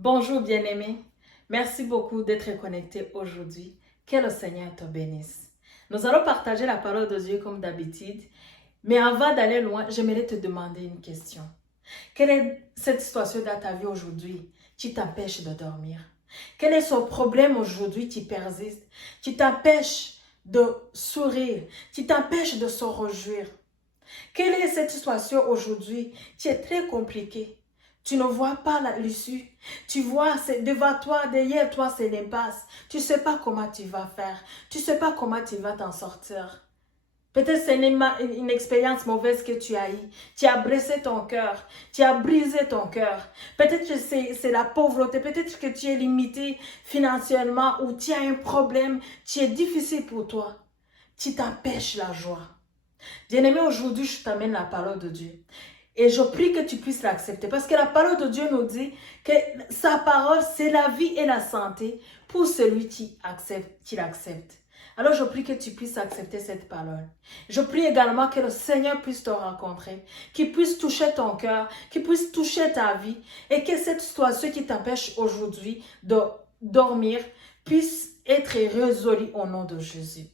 Bonjour bien-aimé, merci beaucoup d'être connecté aujourd'hui. Que le Seigneur te bénisse. Nous allons partager la parole de Dieu comme d'habitude, mais avant d'aller loin, j'aimerais te demander une question. Quelle est cette situation dans ta vie aujourd'hui qui t'empêche de dormir? Quel est ce problème aujourd'hui qui persiste, qui t'empêche de sourire, qui t'empêche de se réjouir? Quelle est cette situation aujourd'hui qui est très compliquée? Tu ne vois pas l'issue. Tu vois, c'est devant toi, derrière toi, c'est l'impasse. Tu ne sais pas comment tu vas faire. Tu ne sais pas comment tu vas t'en sortir. Peut-être c'est une expérience mauvaise que tu as eue. Tu as brisé ton cœur. Tu as brisé ton cœur. Peut-être que c'est la pauvreté. Peut-être que tu es limité financièrement ou tu as un problème qui est difficile pour toi. Qui t'empêche la joie. Bien-aimé, aujourd'hui, je t'amène la parole de Dieu. Et je prie que tu puisses l'accepter. Parce que la parole de Dieu nous dit que sa parole, c'est la vie et la santé pour celui qui l'accepte. Alors je prie que tu puisses accepter cette parole. Je prie également que le Seigneur puisse te rencontrer, qu'il puisse toucher ton cœur, qu'il puisse toucher ta vie et que cette situation qui t'empêche aujourd'hui de dormir puisse être résolue au nom de Jésus.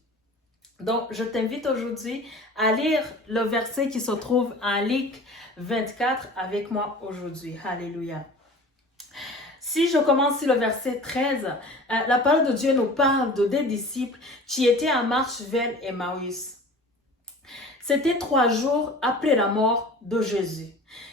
Donc, je t'invite aujourd'hui à lire le verset qui se trouve en Luc 24 avec moi aujourd'hui. Alléluia. Si je commence sur le verset 13, la parole de Dieu nous parle de des disciples qui étaient en marche vers Emmaüs. C'était 3 jours après la mort de Jésus.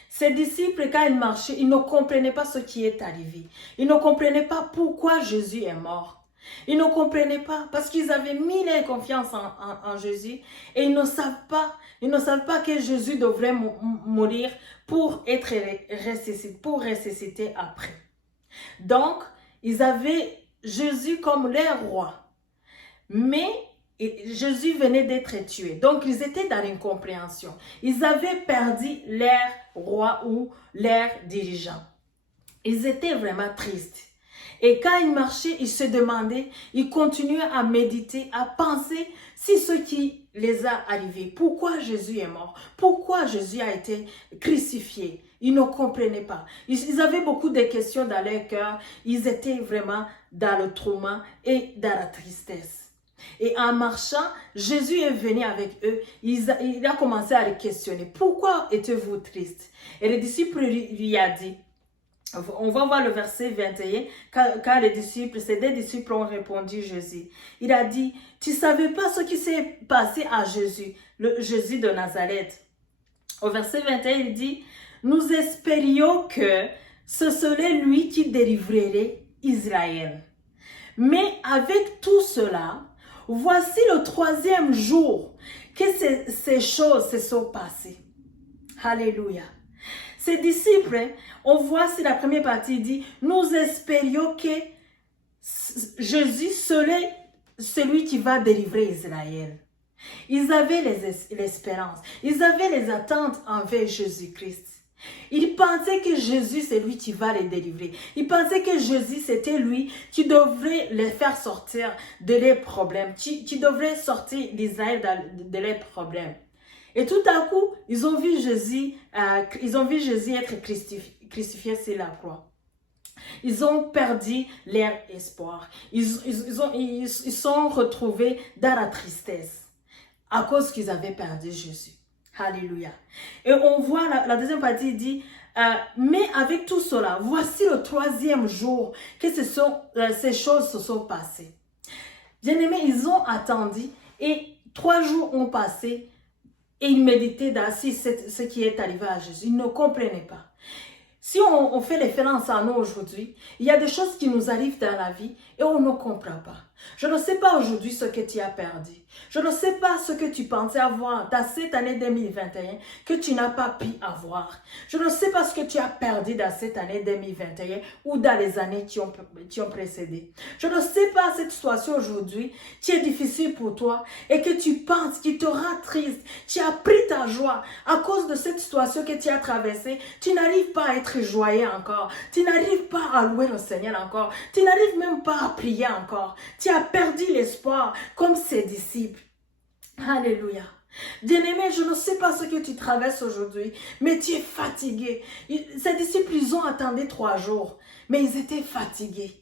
Ces disciples, quand ils marchaient, ils ne comprenaient pas ce qui est arrivé. Ils ne comprenaient pas pourquoi Jésus est mort. Ils ne comprenaient pas parce qu'ils avaient mis leur confiance en Jésus et ils ne savent pas que Jésus devrait mourir pour être ressuscité après. Donc, ils avaient Jésus comme leur roi. Mais Jésus venait d'être tué. Donc, ils étaient dans l'incompréhension. Ils avaient perdu leur roi ou leur dirigeant. Ils étaient vraiment tristes. Et quand ils marchaient, ils se demandaient, ils continuaient à méditer, à penser si ce qui les a arrivés, pourquoi Jésus est mort, pourquoi Jésus a été crucifié. Ils ne comprenaient pas. Ils avaient beaucoup de questions dans leur cœur. Ils étaient vraiment dans le trauma et dans la tristesse. Et en marchant, Jésus est venu avec eux. Il a commencé à les questionner. Pourquoi êtes-vous tristes? Et les disciples lui ont dit, on va voir le verset 21, quand les disciples, ces deux disciples ont répondu Jésus. Il a dit, tu ne savais pas ce qui s'est passé à Jésus, le Jésus de Nazareth. Au verset 21, il dit, nous espérions que ce serait lui qui délivrerait Israël. Mais avec tout cela, voici le 3e jour que ces choses se sont passées. Alléluia. Ces disciples, on voit si la première partie dit, nous espérions que Jésus serait celui qui va délivrer Israël. Ils avaient l'espérance, ils avaient les attentes envers Jésus-Christ. Ils pensaient que Jésus, c'est lui qui va les délivrer. Ils pensaient que Jésus, c'était lui qui devrait les faire sortir de leurs problèmes, qui devrait sortir d'Israël de leurs problèmes. Et tout à coup, ils ont vu Jésus être crucifié sur la croix. Ils ont perdu leur espoir. Ils sont retrouvés dans la tristesse à cause qu'ils avaient perdu Jésus. Alléluia. Et on voit la deuxième partie dit, mais avec tout cela, voici le 3e jour que ces choses se sont passées. Bien-aimés, ils ont attendu et 3 jours ont passé. Et ils méditaient dans ce qui est arrivé à Jésus. Ils ne comprenaient pas. Si on fait référence à nous aujourd'hui, il y a des choses qui nous arrivent dans la vie et on ne comprend pas. Je ne sais pas aujourd'hui ce que tu as perdu. Je ne sais pas ce que tu pensais avoir dans cette année 2021 que tu n'as pas pu avoir. Je ne sais pas ce que tu as perdu dans cette année 2021 ou dans les années qui ont précédé. Je ne sais pas cette situation aujourd'hui qui est difficile pour toi et que tu penses, qui te rend triste. Tu as pris ta joie à cause de cette situation que tu as traversée. Tu n'arrives pas à être joyeux encore. Tu n'arrives pas à louer le Seigneur encore. Tu n'arrives même pas à prier encore. Tu as perdu l'espoir comme ses disciples. Alléluia. Bien-aimé, je ne sais pas ce que tu traverses aujourd'hui, mais tu es fatigué. Ces disciples, ils ont attendu 3 jours, mais ils étaient fatigués.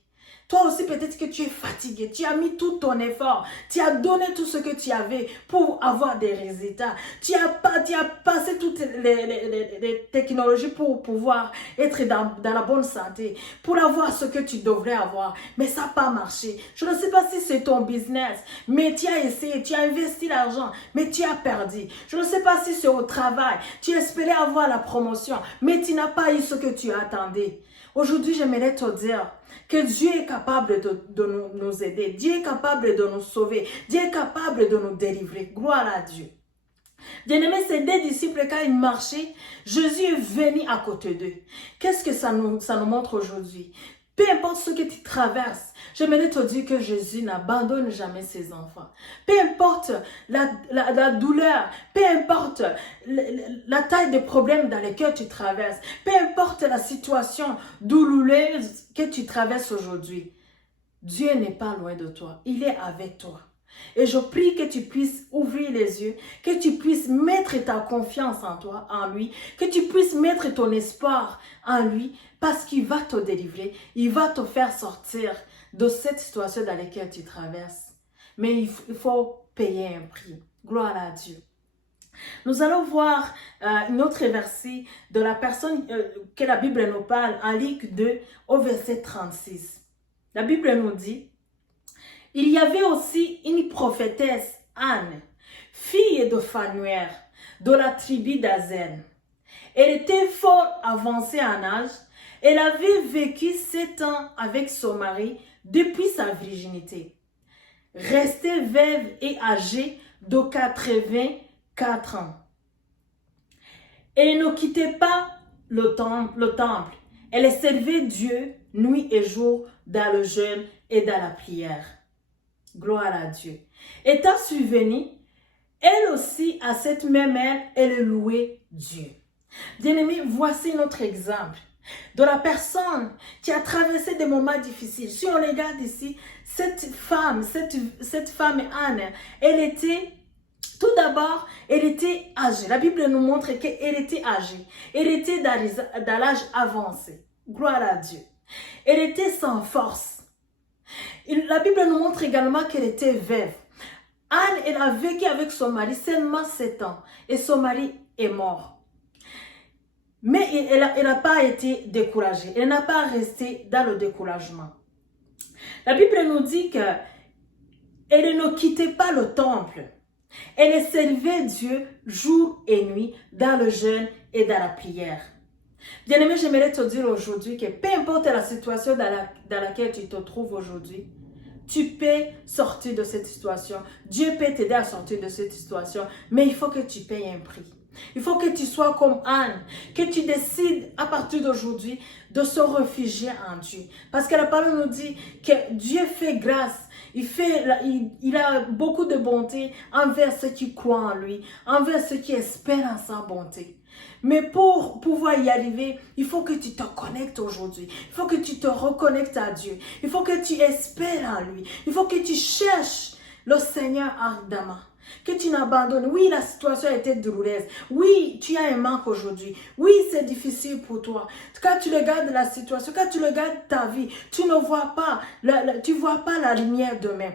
Toi aussi, peut-être que tu es fatigué. Tu as mis tout ton effort. Tu as donné tout ce que tu avais pour avoir des résultats. Tu as passé toutes les technologies pour pouvoir être dans la bonne santé, pour avoir ce que tu devrais avoir. Mais ça n'a pas marché. Je ne sais pas si c'est ton business, mais tu as essayé, tu as investi l'argent, mais tu as perdu. Je ne sais pas si c'est au travail. Tu espérais avoir la promotion, mais tu n'as pas eu ce que tu attendais. Aujourd'hui, j'aimerais te dire que Dieu est capable de nous aider. Dieu est capable de nous sauver. Dieu est capable de nous délivrer. Gloire à Dieu. Bien-aimé, ces 2 disciples, quand ils marchaient, Jésus est venu à côté d'eux. Qu'est-ce que ça nous montre aujourd'hui? Peu importe ce que tu traverses, j'aimerais te dire que Jésus n'abandonne jamais ses enfants. Peu importe la douleur, peu importe la taille des problèmes dans lesquels tu traverses, peu importe la situation douloureuse que tu traverses aujourd'hui, Dieu n'est pas loin de toi, il est avec toi. Et je prie que tu puisses ouvrir les yeux, que tu puisses mettre ta confiance en toi, en lui, que tu puisses mettre ton espoir en lui, parce qu'il va te délivrer, il va te faire sortir de cette situation dans laquelle tu traverses. Mais il faut payer un prix. Gloire à Dieu. Nous allons voir une autre verset de la personne que la Bible nous parle en Luc 2 au verset 36. La Bible nous dit: il y avait aussi une prophétesse, Anne, fille de Phanuel, de la tribu d'Azen. Elle était fort avancée en âge. Elle avait vécu 7 ans avec son mari depuis sa virginité. Restée veuve et âgée de 84 ans. Elle ne quittait pas le temple. Elle servait Dieu nuit et jour dans le jeûne et dans la prière. Gloire à Dieu. Étant survenue, elle aussi, à cette même heure, elle louait Dieu. Bien-aimés, voici notre exemple de la personne qui a traversé des moments difficiles. Si on regarde ici, cette femme Anne, elle était, tout d'abord, elle était âgée. La Bible nous montre qu'elle était âgée. Elle était dans l'âge avancé. Gloire à Dieu. Elle était sans force. La Bible nous montre également qu'elle était veuve. Anne, elle a vécu avec son mari seulement 7 ans et son mari est mort. Mais elle n'a pas été découragée. Elle n'a pas resté dans le découragement. La Bible nous dit qu'elle ne quittait pas le temple. Elle servait Dieu jour et nuit dans le jeûne et dans la prière. Bien-aimé, j'aimerais te dire aujourd'hui que peu importe la situation dans laquelle tu te trouves aujourd'hui, tu peux sortir de cette situation. Dieu peut t'aider à sortir de cette situation, mais il faut que tu payes un prix. Il faut que tu sois comme Anne, que tu décides à partir d'aujourd'hui de se réfugier en Dieu. Parce que la parole nous dit que Dieu fait grâce. Il a beaucoup de bonté envers ceux qui croient en lui, envers ceux qui espèrent en sa bonté. Mais pour pouvoir y arriver, il faut que tu te connectes aujourd'hui. Il faut que tu te reconnectes à Dieu. Il faut que tu espères en lui. Il faut que tu cherches le Seigneur ardemment. Que tu n'abandonnes. Oui, la situation a été douloureuse. Oui, tu as un manque aujourd'hui. Oui, c'est difficile pour toi. Quand tu regardes la situation, quand tu regardes ta vie, tu ne vois pas, tu vois pas la lumière demain.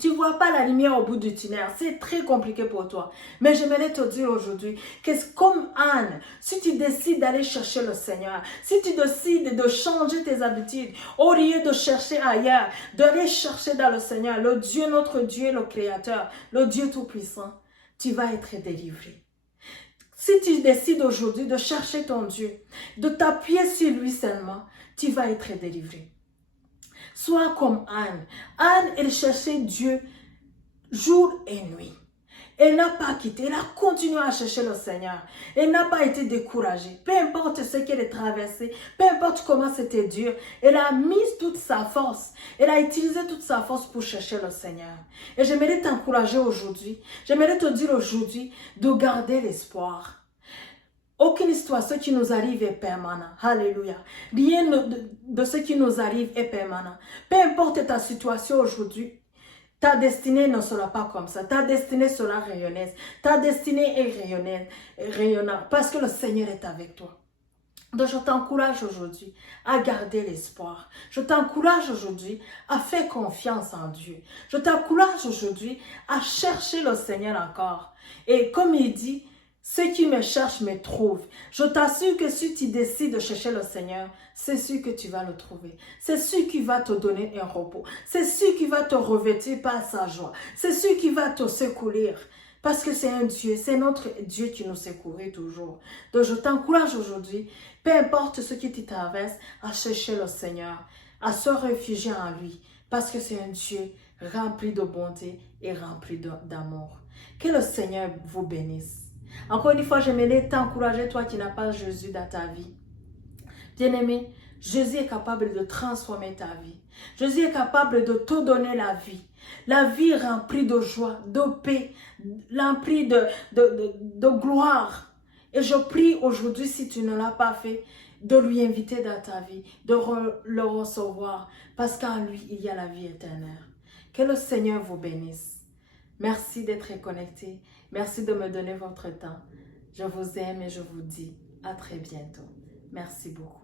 Tu ne vois pas la lumière au bout du tunnel. C'est très compliqué pour toi. Mais j'aimerais te dire aujourd'hui que comme Anne, si tu décides d'aller chercher le Seigneur, si tu décides de changer tes habitudes, au lieu de chercher ailleurs, d'aller chercher dans le Seigneur, le Dieu, notre Dieu, le Créateur, le Dieu Tout-Puissant, tu vas être délivré. Si tu décides aujourd'hui de chercher ton Dieu, de t'appuyer sur lui seulement, tu vas être délivré. Sois comme Anne. Anne, elle cherchait Dieu jour et nuit. Elle n'a pas quitté, elle a continué à chercher le Seigneur. Elle n'a pas été découragée. Peu importe ce qu'elle a traversé, peu importe comment c'était dur, elle a mis toute sa force. Elle a utilisé toute sa force pour chercher le Seigneur. Et j'aimerais t'encourager aujourd'hui, j'aimerais te dire aujourd'hui de garder l'espoir. Aucune histoire, ce qui nous arrive est permanent. Alléluia. Rien de ce qui nous arrive est permanent. Peu importe ta situation aujourd'hui, Ta destinée ne sera pas comme ça. Ta destinée sera rayonneuse. Ta destinée est rayonnante parce que le Seigneur est avec toi. Donc, je t'encourage aujourd'hui à garder l'espoir. Je t'encourage aujourd'hui à faire confiance en Dieu. Je t'encourage aujourd'hui à chercher le Seigneur encore. Et comme il dit, ceux qui me cherchent me trouvent. Je t'assure que si tu décides de chercher le Seigneur, c'est sûr que tu vas le trouver. C'est sûr qu'il va te donner un repos. C'est sûr qu'il va te revêtir par sa joie. C'est sûr qu'il va te secourir. Parce que c'est un Dieu, c'est notre Dieu qui nous secourit toujours. Donc je t'encourage aujourd'hui, peu importe ce qui te traverse, à chercher le Seigneur, à se réfugier en lui. Parce que c'est un Dieu rempli de bonté et rempli d'amour. Que le Seigneur vous bénisse. Encore une fois, j'aimerais t'encourager, toi qui n'as pas Jésus dans ta vie. Bien-aimé, Jésus est capable de transformer ta vie. Jésus est capable de te donner la vie. La vie remplie de joie, de paix, remplie de gloire. Et je prie aujourd'hui, si tu ne l'as pas fait, de lui inviter dans ta vie, de le recevoir, parce qu'en lui, il y a la vie éternelle. Que le Seigneur vous bénisse. Merci d'être connecté. Merci de me donner votre temps. Je vous aime et je vous dis à très bientôt. Merci beaucoup.